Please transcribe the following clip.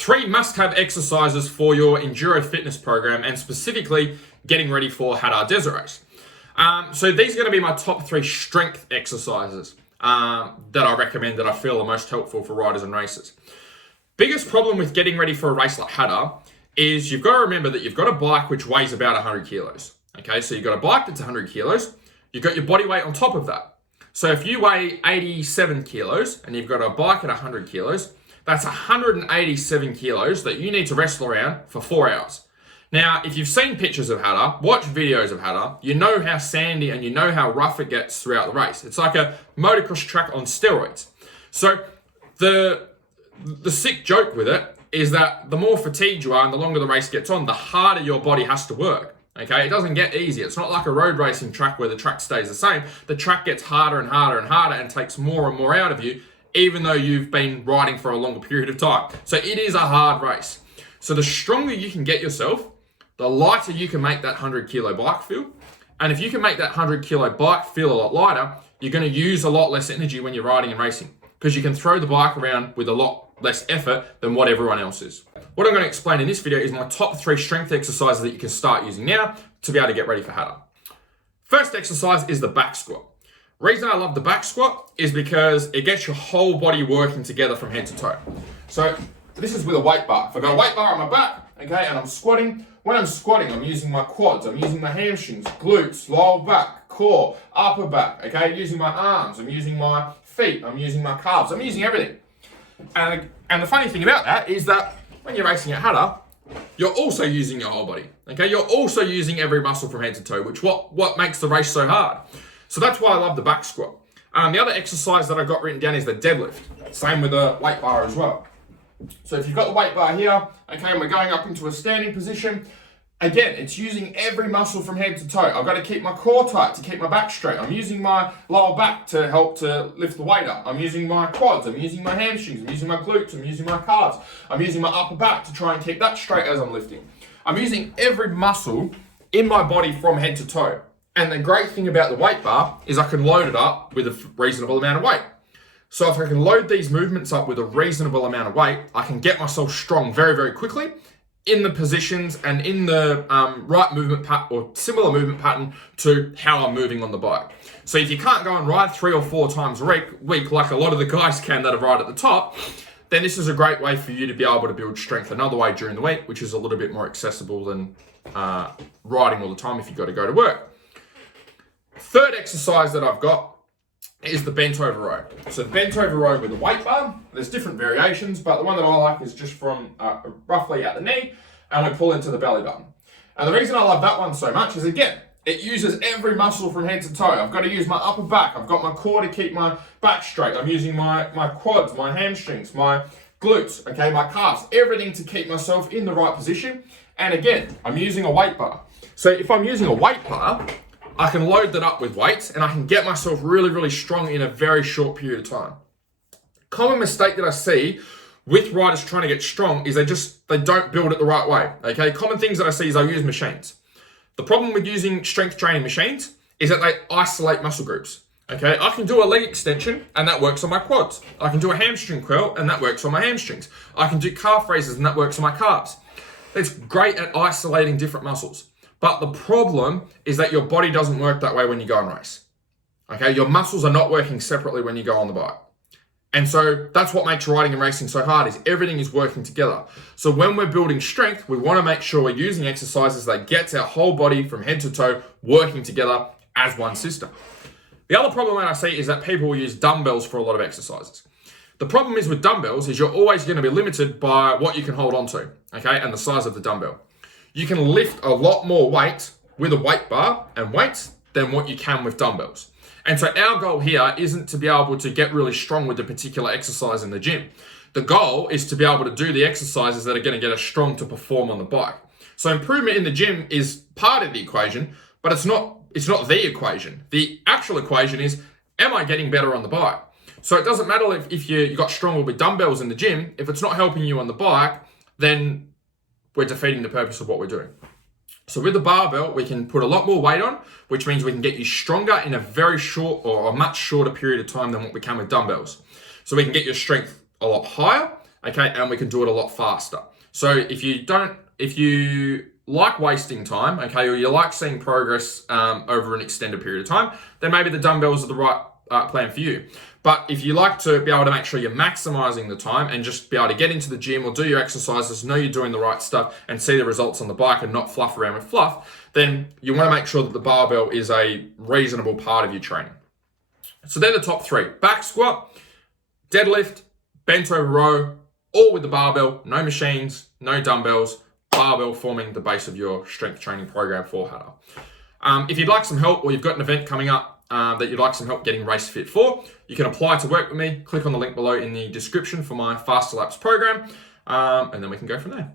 3 must-have exercises for your enduro fitness program, and specifically getting ready for Hadar Desert Race. So these are going to be my top 3 strength exercises that I recommend, that I feel are most helpful for riders and racers. Biggest problem with getting ready for a race like Hadar is you've got to remember that you've got a bike which weighs about 100 kilos. Okay, so you've got a bike that's 100 kilos. You've got your body weight on top of that. So if you weigh 87 kilos and you've got a bike at 100 kilos, that's 187 kilos that you need to wrestle around for 4 hours. Now, if you've seen pictures of Hadar, watch videos of Hadar, you know how sandy and you know how rough it gets throughout the race. It's like a motocross track on steroids. So the sick joke with it is that the more fatigued you are and the longer the race gets on, the harder your body has to work. Okay, it doesn't get easier. It's not like a road racing track where the track stays the same. The track gets harder and harder and harder and takes more and more out of you, even though you've been riding for a longer period of time. So it is a hard race. So the stronger you can get yourself, the lighter you can make that 100 kilo bike feel. And if you can make that 100 kilo bike feel a lot lighter, you're going to use a lot less energy when you're riding and racing, because you can throw the bike around with a lot less effort than what everyone else is. What I'm going to explain in this video is my top 3 strength exercises that you can start using now to be able to get ready for Hadar. First exercise is the back squat. Reason I love the back squat is because it gets your whole body working together from head to toe. So this is with a weight bar. If I've got a weight bar on my back, okay, and I'm squatting, when I'm squatting, I'm using my quads, I'm using my hamstrings, glutes, lower back, core, upper back, okay, I'm using my arms, I'm using my feet, I'm using my calves, I'm using everything. And the funny thing about that is that when you're racing at Hadar, you're also using your whole body, okay? You're also using every muscle from head to toe, which what makes the race so hard. So that's why I love the back squat. The other exercise that I've got written down is the deadlift. Same with the weight bar as well. So if you've got the weight bar here, okay, and we're going up into a standing position, again, it's using every muscle from head to toe. I've got to keep my core tight to keep my back straight. I'm using my lower back to help to lift the weight up. I'm using my quads, I'm using my hamstrings, I'm using my glutes, I'm using my calves. I'm using my upper back to try and keep that straight as I'm lifting. I'm using every muscle in my body from head to toe. And the great thing about the weight bar is I can load it up with a reasonable amount of weight. So if I can load these movements up with a reasonable amount of weight, I can get myself strong very, very quickly in the positions and in the right movement pattern or similar movement pattern to how I'm moving on the bike. So if you can't go and ride 3 or 4 times a week like a lot of the guys can that are right at the top, then this is a great way for you to be able to build strength another way during the week, which is a little bit more accessible than riding all the time if you've got to go to work. Third exercise that I've got is the bent over row. So the bent over row with the weight bar, there's different variations, but the one that I like is just from roughly at the knee, and we pull into the belly button. And the reason I love that one so much is, again, it uses every muscle from head to toe. I've got to use my upper back, I've got my core to keep my back straight, I'm using my quads, my hamstrings, my glutes, okay, my calves, everything to keep myself in the right position. And again, I'm using a weight bar. So if I'm using a weight bar, I can load that up with weights and I can get myself really, really strong in a very short period of time. Common mistake that I see with riders trying to get strong is they don't build it the right way, okay? Common things that I see is I use machines. The problem with using strength training machines is that they isolate muscle groups, okay? I can do a leg extension and that works on my quads. I can do a hamstring curl and that works on my hamstrings. I can do calf raises and that works on my calves. It's great at isolating different muscles. But the problem is that your body doesn't work that way when you go and race. Okay, your muscles are not working separately when you go on the bike. And so that's what makes riding and racing so hard, is everything is working together. So when we're building strength, we want to make sure we're using exercises that gets our whole body from head to toe working together as one system. The other problem that I see is that people will use dumbbells for a lot of exercises. The problem is with dumbbells is you're always going to be limited by what you can hold on to, okay, and the size of the dumbbell. You can lift a lot more weight with a weight bar and weights than what you can with dumbbells. And so our goal here isn't to be able to get really strong with a particular exercise in the gym. The goal is to be able to do the exercises that are going to get us strong to perform on the bike. So improvement in the gym is part of the equation, but it's not the equation. The actual equation is, am I getting better on the bike? So it doesn't matter if you got stronger with dumbbells in the gym. If it's not helping you on the bike, then we're defeating the purpose of what we're doing. So with the barbell, we can put a lot more weight on, which means we can get you stronger in a very short or a much shorter period of time than what we can with dumbbells. So we can get your strength a lot higher okay, and we can do it a lot faster. So if you like wasting time, okay, or you like seeing progress over an extended period of time, then maybe the dumbbells are the right plan for you. But if you like to be able to make sure you're maximizing the time and just be able to get into the gym or do your exercises, know you're doing the right stuff and see the results on the bike and not fluff around with fluff, then you want to make sure that the barbell is a reasonable part of your training. So they're the top three: back squat, deadlift, bent over row, all with the barbell, no machines, no dumbbells, barbell forming the base of your strength training program for Hada. If you'd like some help or you've got an event coming up that you'd like some help getting race fit for, you can apply to work with me. Click on the link below in the description for my Faster Laps program, and then we can go from there.